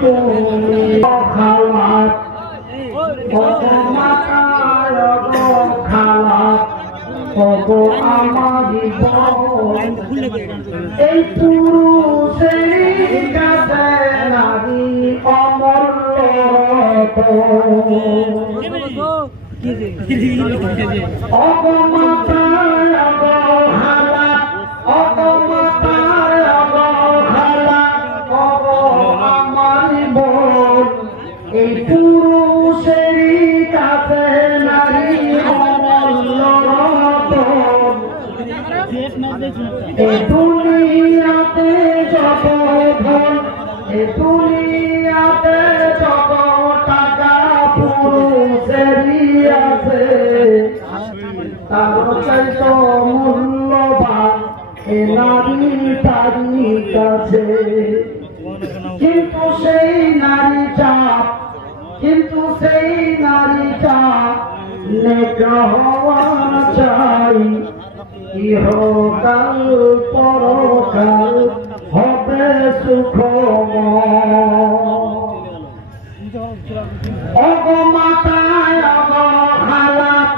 তুমি খালাত মাতায় খালাত ওগো আমারি বোন এই পুরুষের কাছে নারী অমূল্য ওগো মাতায় খালাত ওগো মাতায় খালাত ওগো আমারি বোন এই পুরুষের কাছে নারী অমূল্য এ দুনিয়াতে যত ধন এ দুনিয়াতে যত টাকা পুরুষেরই আছে তার চাইতে মূল্যবান এ নারী তারই কাছে কিন্তু সেই নারীটা নেক হওয়া চাই ইহকাল পরকাল হবে সুখময় ওগো মাতায় ওগো খালাত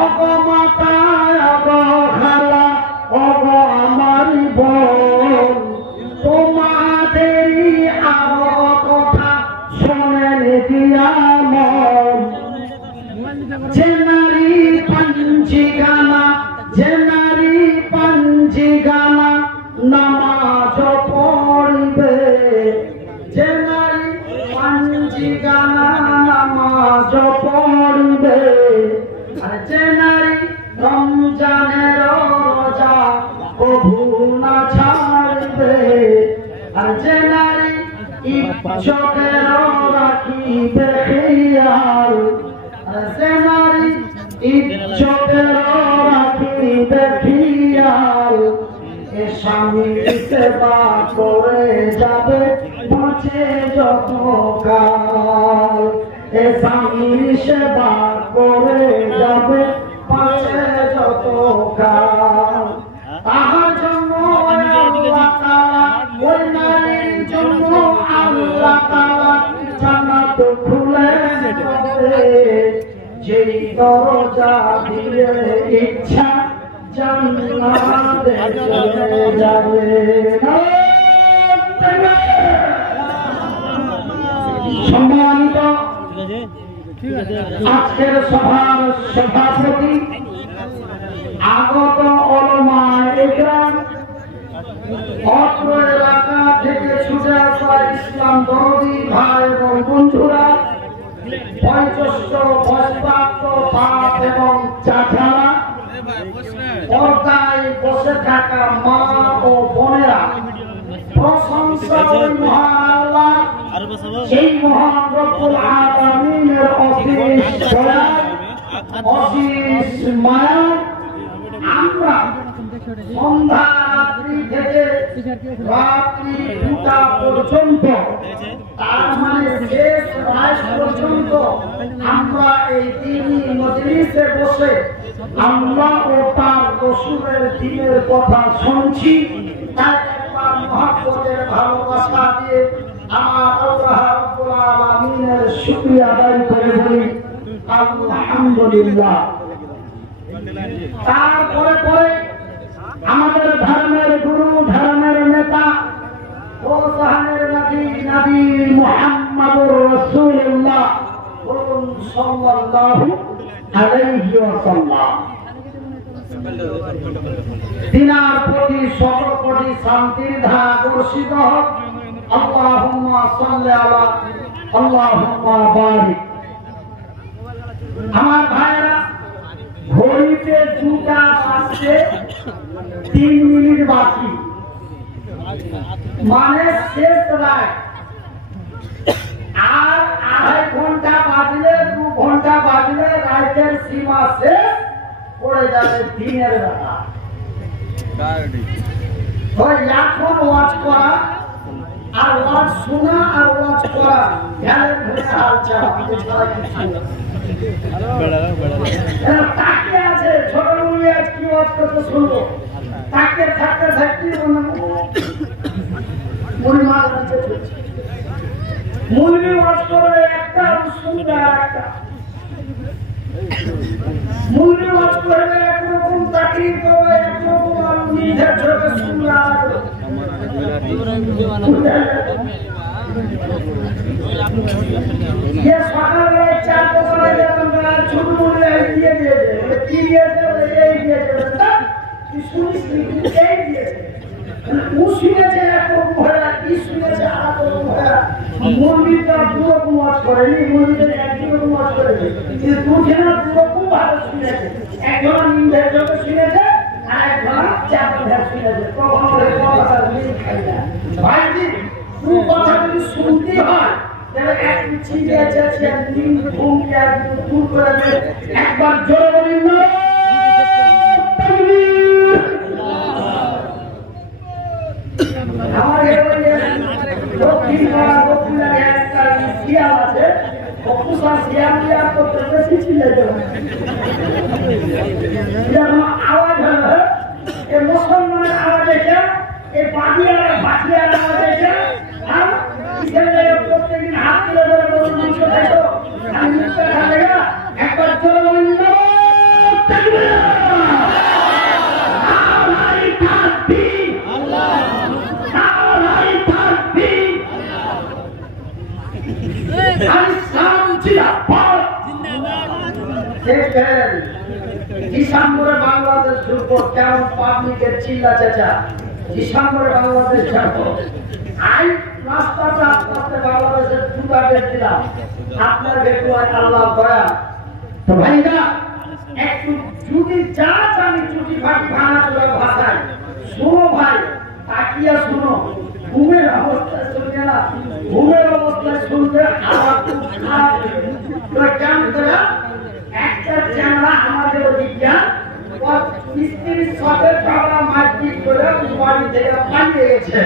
ওগো মাতায় ওগো খালাত ওগো আমারি বোন তোমাদেরই আরো কথা শোনেন দিয়া মন যে নারী পাঞ্জিগানা নামাজ পড়বে যে নারী পাঞ্জিগানা নামাজ পড়বে আর যে নারী রমজানের রোজা কভু না ছাড়বে আর যে নারী ইজ্জতের রাখিবে খেয়াল আর যে নারী ইজ্জতের রাখিবে খেয়াল এ স্বামী সেবা করে যাবে বাঁচে যত কাল এ স্বামী সেবা করে যাবে বাঁচে যত কাল তাহার জন্য আল্লাহ তাআলা ওই নারীর জন্য আল্লাহ তাআলা জান্নাত খুলে দেবে যেই দরজা দিয়ে ইচ্ছা জান্নাতে চলে যাবে সম্মানিত আজকের সভার সভাপতি আগত ওলামায়ে ইকরাম অত্র এলাকা থেকে ছুটে আসা ইসলাম দরদি ভাই এবং বন্ধুরা বয়োজ্যেষ্ঠ বয়স্ক বাপ এবং চাচারা পর্দায় বসে থাকা মা ও বোনেরা প্রশংসা মহান আল্লাহ সেই মহান রব্বুল আলামিনের অশেষ দয়া অশেষ মায়া আমরা সন্ধ্যা রাত্রি থেকে রাত্রি 2টা পর্যন্ত তার মানে শেষ রাত পর্যন্ত আমরা এই দিনী মজলিসে বসে আল্লাহ ও তার রাসূলের দ্বীনের কথা শুনছি তার একবার মহব্বতের ভালোবাসা দিয়ে আমার আল্লাহ রাব্বুল আলামিনের শুকরিয়া আদায় করে বলি আলহামদুলিল্লাহ। তারপরে আমাদের ধর্মের গুরু ধর্মের নেতা ও জাহানের নবী মুহাম্মদুর রাসূলুল্লাহ সাল্লাল্লাহু আলাইহি ওয়াসাল্লাম তিনার প্রতি সকল কোটি শান্তির ধারা বর্ষিত হোক। আল্লাহুম্মা সাল্লি আলা আল্লাহুম্মা বারিক। আমার ভাইরা ঘড়িতে 2টা বাজতে 3 মিনিট বাকি মানে শেষ রাত আর আড়াই ঘন্টা বাজলে 2 ঘন্টা বাজলে রাতের সীমা শেষ পড়ে যাবে দিনের বেলা। এখন ওয়াজ করা আর ওয়াজ শোনা আর ওয়াজ করা তাকে আছে ছোট মুড়ি আজ কি ওয়াজ করতে শুনবো তাকে থাকতে থাকতে মুড়ি মাছ মুরগি ওয়াজ করবে একটা, শুনবে আর একটা। মুরগি ওয়াজ করবে একরকম, তাকরির করবে একরকম, আর নিজের ঝোঁকে শুনবে আর সকালবেলায় চার দোকানে যেমন ছোট মুরগি দিয়ে দিয়েছে, কি দিয়েছে এই দিয়েছে, তুই শুনিস এই দিয়েছে, ও শুনেছে একরকম ভয়া, কি শুনেছে আর রকম ভয়া। মুরগিটা দুরকম ওয়াজ করেনি, মুরগিটা একরকম ওয়াজ করেছে, কিন্তু দুজনা দুরকম ভালো শুনেছে। একজন নিন্দের চোখে শুনেছে আর একজন চাপা ভেদ শুনেছে। কখনো কথা মিল খাই না ভাইজি, তুই কথা যদি শুনতে হয় তাহলে এক চিঠি আছে, নিম ঘুমকে দূর করে দে। একবার জোরে বলি না আমার দক্ষিণ পাড়া বকুলার একটা শিয়াল আছে, অপুষা শিয়াল দিয়া করতে বেশি ছিল আওয়াজ হলো, এই মুসলমানের আওয়াজ এসে, এই বাদিয়ার বাদিয়ার আওয়াজ এসে, আর প্রত্যেকদিন হাত তুলে ধরে বলুন মাংস খাইতো, আমি মুখটা খাবে না। একবার চলে বলুন ডিসেম্বরে বাংলাদেশ ঢুকবো, কেমন পাবলিকের চিল্লা চেঁচা, ডিসেম্বরে বাংলাদেশ যাবো। আই রাস্তাটা আস্তে আস্তে বাংলাদেশের দুটা গেট দিলাম, আপনার গেট আল্লাহ দয়া। তো ভাইরা একটু যদি যা জানি চুটি ফাটি ভাঙা চোরা ভাষায় শুনো ভাই, তাকিয়া শুনো। ঘুমের অবস্থায় শুনবে না, ঘুমের অবস্থায় শুনবে আবার খুব খারাপ। কেমন করে একটা চ্যাংড়া আমাদের বিজ্ঞান স্ত্রীর সাথে ঝগড়া মারপিট করে বাড়ি থেকে পালিয়ে গেছে।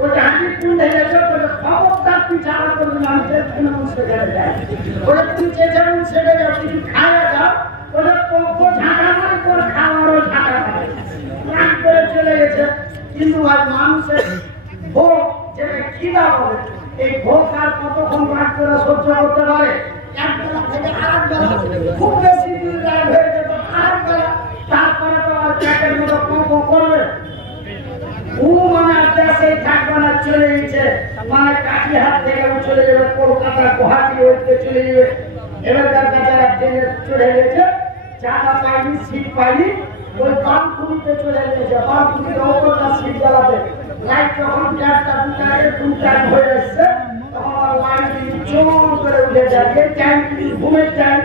ওটা হাঁটি কুন্ডে গেছে, খবরদার তুই ঝাড়া করবি, মানুষের তৃণমূল সেখানে যায়। ওটা তুই চেঁচাবেন সেটা যাও, কিছু খাওয়া যাও, ওটা পক্ষ ঝাঁকা মারে করে খাওয়ারও ঝাঁকা মারে, রাগ করে চলে গেছে। কিন্তু আর মানুষের ভোগ যেটা খিদা বলে, এই ভোগ আর কতক্ষণ রাগ করে সহ্য করতে পারে? খুব বেশি দিন রাগ হয়ে যেত, তারপরে তো আর প্যাকের মতো কম করবে। ও মানে দেশেই থাকবে না, চলে গেছে, মানে কাটিহাট থেকে চলে যাবে কলকাতা, গুয়াহাটি ওইদিকে চলে যাবে। এবারকার বেচারা ট্রেনে চলে গেছে, জায়গা পাইনি, সিট পাইনি, ওই বানপুরিতে চলে গেছে। বানপুরির ওপরটা সিট জ্বালাবে, লাইট যখন চারটা দুটা এরকম টাইম হয়ে যাচ্ছে, তখন আর লাইট চোখ করে উঠে যায়। এই টাইম ঘুমের টাইম,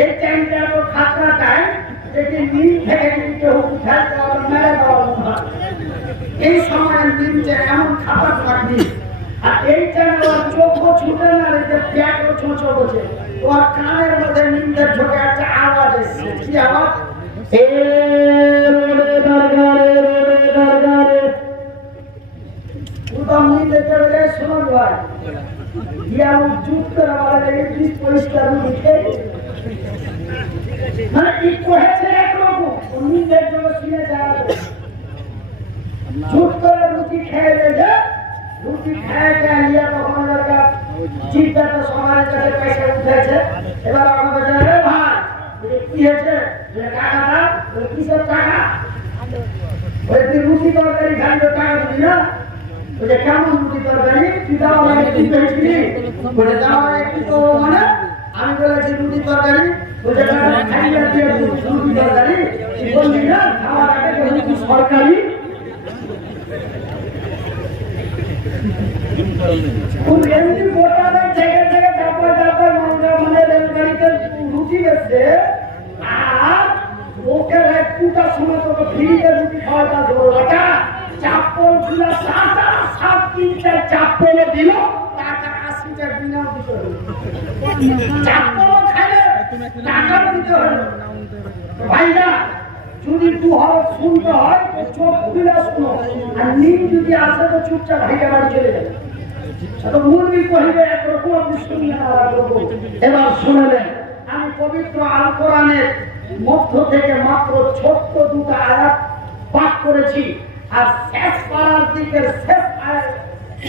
এই টাইমটা তো খাতরা টাইম, যেটি নীল থেকে যদি কেউ উঠায় তাহলে মেরে দেওয়ার মতো। এই সময় নিমটা এমন খাবার থাকবি, আর এই টাইমে ওর চোখও ছুটে না, রেখে প্যাটও ছোঁচো বসে, ওর কানের মধ্যে নিমটার ঝোঁকে একটা আওয়াজ এসছে। কি আওয়াজ? শোনো ভাই, চুপ করে আমার পরিষ্কার মানে হয়েছে একরকম নিজের জন্য শুনে যাওয়া, চুপ করে রুটি খেয়ে গেছে, রুটি খেয়ে গিয়ে তখন চিন্তা তো সবার কাছে পয়সা উঠেছে। এবার আমাকে ভাই কি হয়েছে, টাকাটা কিসের টাকা? ওই তুই রুটি তরকারি খাই তো টাকা দিবি না? বলে কেমন রুটি তরকারি? তুই দাও কি পেয়েছিলি? বলে দাও একটু তো মানে আমি বলেছি রুটি তরকারি, রুটি তরকারি বললি না, খাওয়ার আগে রুটি সরকারি। এমনি গোটা জায়গা থেকে চাপা চাপা মানে রেলগাড়িতে রুটি বেচছে, আর ওকে একটুটার সময় তোকে ফ্রিতে রুটি খাওয়াটা ধরো বেটা, চাপ্পল খুলে সাত তিনটা চাপ্পলে দিল, টাকা 80টা বিনাও দিতে হলো। চাপ্পল খাইলে টাকাও দিতে হলো। ভাইরা যদি দু হওয়া শুনতে হয় চোখ খুলে শুনো, আর নিম যদি আসে তো চুপচাপ ভাইয়া বাড়ি চলে যাবে। মুরগি কহিবে একরকম, আপনি শুনলেন আর একরকম। এবার শুনলেন আমি পবিত্র আল কোরআনের মধ্য থেকে মাত্র ছোট্ট দুটো আয়াত পাঠ করেছি, আর শেষ পাড়ার দিকের শেষ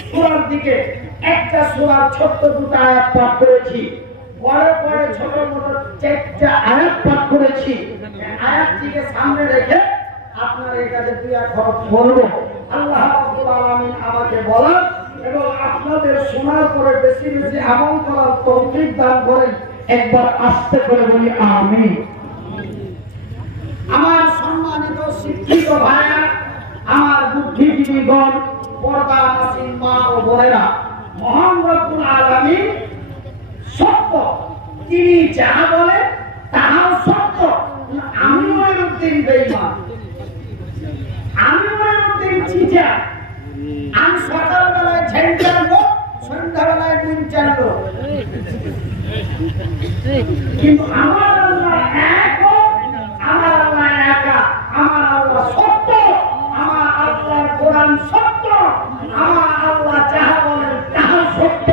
সূরার দিকে একটা সূরার ছোট্ট দুটো আয়াত পাঠ করেছি, পরে পরে ছোট মোটো চারটা আয়াত পাঠ করেছি। আয়াতটিকে সামনে রেখে আপনার এই কাছে দুই এক হরফ বলবো। আল্লাহ রাব্বুল আলামিন আমাকে বলেন এবং আপনাদের শোনার পরে বেশি বেশি আমল করার তৌফিক দান করেন। একবার আস্তে করে বলি আমিন। আমার সম্মানিত শিক্ষিত ভাইরা, আমার বুদ্ধিজীবীগণ, পর্দানশীল মা ও বোনেরা, মহান রব্বুল আলামিন সত্য, তিনি যা বলেন তাহাও সত্য। আমি মঈনুদ্দিন বেঈমান, আমি মঈনুদ্দিন চিটা, আমি সকালবেলায় ঝেড় চালবো, সন্ধ্যাবেলায় দিন চালবো, কিন্তু আমার আল্লাহ এক, আমার আল্লাহ একা, আমার আল্লাহ সত্য, আমার আল্লাহর কোরআন সত্য, আমার আল্লাহ যাহা বলেন তাহা সত্য।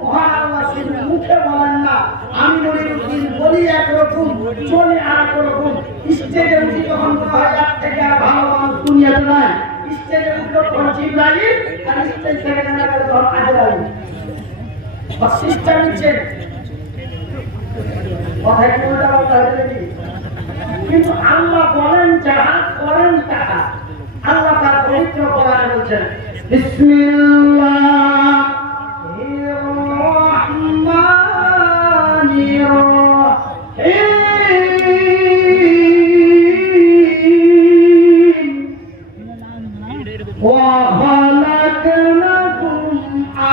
মহান আল্লাহ শুধু মুখে বলেন না, আমি মঈনুদ্দিন বলি একরকম, চলি আর একরকম। স্টেজে উঠি তখন হয় এক থেকে আর ভালো মানুষ দুনিয়াতে নাই। স্টেজে উঠলো তখন জিবরাইল, আর স্টেজ থেকে নামে গেল তখন আজরাইল। সিস্টেম নিচ্ছে কথায় কোনটা বলতে, কিন্তু আল্লাহ বলেন যাহা, করেন তাহা। আল্লাহ তার পবিত্র কোরআনে বলছেন, বিসমিল্লাহির রহমানির রহিম, ওয়া খালাকনাকুম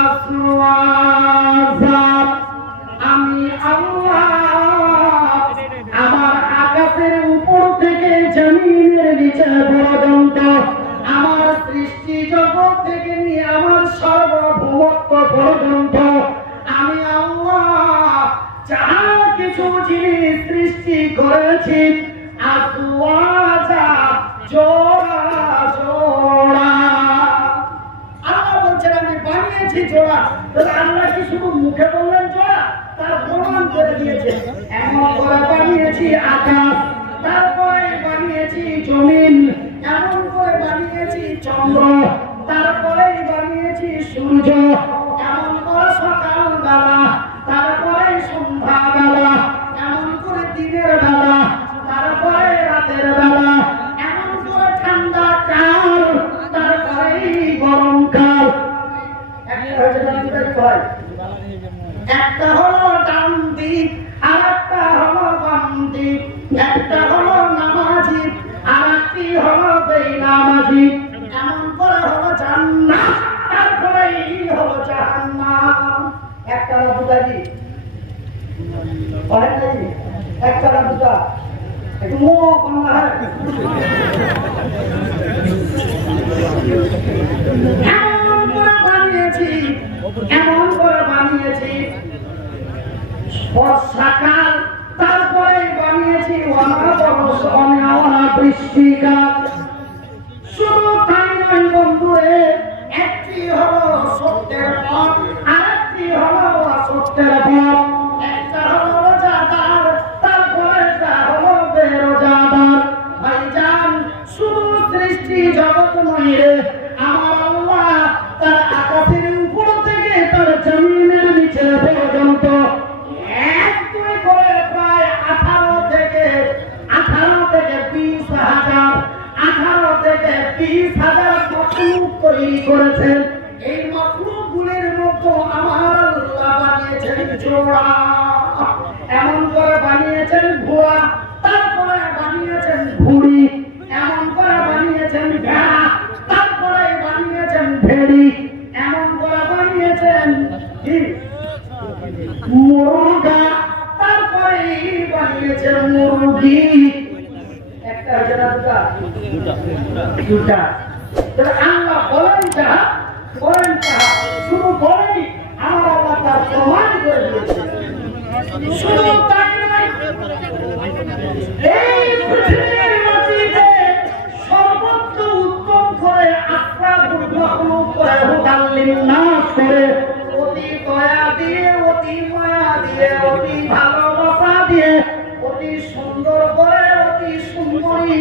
আজওয়াজা। আমি আল্লাহ আমার আকাশের উপর থেকে জমিনের নিচে পর্যন্ত, আমার সৃষ্টি জগৎ থেকে নিয়ে আমার সার্বভৌমত্ব পর্যন্ত আমি আল্লাহ যাহা কিছু জিনিস সৃষ্টি করেছি, আজওয়াজা, জোড়া জোড়া। আল্লাহ বলছেন আমি বানিয়েছি জোড়া। আল্লাহ কি শুধু মুখে বললেন জোড়া? তার প্রমাণ করে দিয়েছে। এমন করে বানিয়েছি আকাশ, তারপরে বানিয়েছি জমিন, এমন করে বানিয়েছি চন্দ্র, তারপরে বানিয়েছি সূর্য, এমন করে সকাল বেলা, তারপরে সন্ধ্যা বেলা, এমন করে দিনের বেলা, তারপরে রাতের বেলা, এমন করে ঠান্ডা কাল, তারপরে গরম কাল। একটা হলো ডান দিক, আর একটা হলো বাম দিক, একটা হলো নামাজি, আর একটি হলো বেনামাজি, এমন করে হলো জান্নাত, তারপরে হলো জাহান্নাম। একটা না দুটা কি? একটা না দুটা? একটু মুখ বাংলা বানিয়েছি, এমন করে বানিয়েছি বর্ষাকাল, তারপরে বানিয়েছি বৃষ্টিকাল। শুধু তাই নয় বন্ধুরে, একটি হলো সত্যের পথ, আরেকটি হলো অসত্যের পথ। একটা হলো রোজাদার, তারপরে হলো বেরোজাদার। ভাইজান, শুধু সৃষ্টি জগৎ নয়, আমার আল্লাহ তার আকাশের উপর থেকে তার জমিনের নিচে পর্যন্ত এক দুই করে প্রায় 18 থেকে 20,000, 18 থেকে 20,000 মখলুক তৈরি করেছেন। এই মখলুকগুলির মধ্যে আমার আল্লাহ বানিয়েছেন জোড়া, এমন করে বানিয়েছেন ঘোড়া, তারপরে বানিয়েছেন ঘুড়ি, এমন করে বানিয়েছেন ভেড়া, তারপরে বানিয়েছেন ভেড়ি, এমন করে বানিয়েছেন মুরগা, তারপরে বানিয়েছেন মুরগি। একটা হচ্ছে না দুটা? আল্লাহ বলেন যাহা, করেন তাহা। শুধু বলেনি, আমার আল্লাহ তার প্রমাণ করে দিয়েছে। শুধু তাই নয়, এই পৃথিবীর মাটিতে সর্বোচ্চ উত্তম করে আশ্রাফুল মাখলুক করে হুদাল্লিন নাস করে, অতি দয়া দিয়ে, অতি মায়া দিয়ে, অতি ভালোবাসা দিয়ে, অতি সুন্দর করে, অতি সুন্দরী